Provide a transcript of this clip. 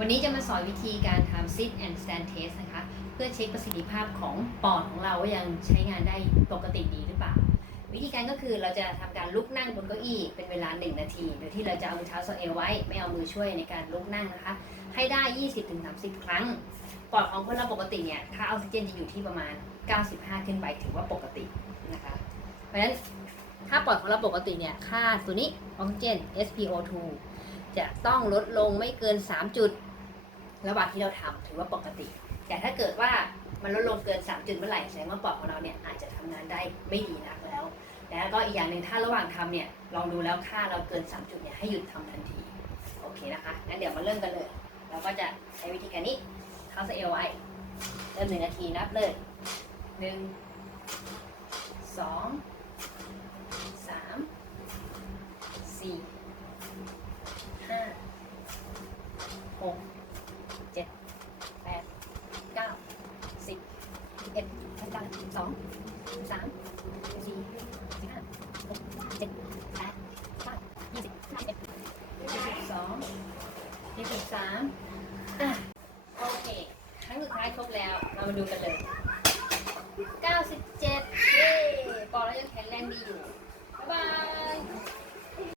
วันนี้จะมาสอนวิธีการทำ sit and stand test นะคะ เพื่อเช็คประสิทธิภาพของปอดของเราว่ายังใช้งานได้ปกติดีหรือเปล่า วิธีการก็คือเราจะทำการลุกนั่งบนเก้าอี้เป็นเวลา 1 นาที โดยที่เราจะเอามือเท้าสอดเอวไว้ ไม่เอามือช่วยในการลุกนั่งนะคะ ให้ได้ 20-30 ครั้ง ปอดของคนเราปกติเนี่ยค่าออกซิเจนจะอยู่ที่ประมาณ 95 ขึ้นไปถือว่าปกตินะคะ เพราะฉะนั้นถ้าปอดของเราปกติเนี่ยค่าตัวนี้ออกซิเจน SpO2 จะต้องลดลงไม่เกิน 3 จุด ระหว่างที่เราทำถือว่าปกติ แต่ถ้าเกิดว่ามันลดลงเกิน 3 จุดเมื่อไหร่แสดงว่าปอดของเราเนี่ยอาจจะทำงานได้ไม่ดีนักแล้ว แล้วก็อีกอย่างหนึ่งถ้าระหว่างทำเนี่ยลองดูแล้วค่าเราเกิน 3 จุดเนี่ยให้หยุดทำทันทีโอเคนะคะงั้นเดี๋ยวมาเริ่มกันเลย เราก็จะใช้วิธีการนี้เท้าสเอวไว้เริ่มหนึ่งนาทีนับเลยหนึ่งสองสามสี่ห้า หกเจ็ดแปดเก้าสิบสิบเอ็ดสิบสองสิบสามสิบสี่สิบห้าหกเจ็ดแปดเก้ายี่สิบยี่สิบเอ็ดยี่สิบสองยี่สิบสามอะโอเค ครั้งสุดท้ายครบแล้ว เรามาดูกันเลย97เจ็ดเย้ปอดเรายังแข็งแรงดีอยู่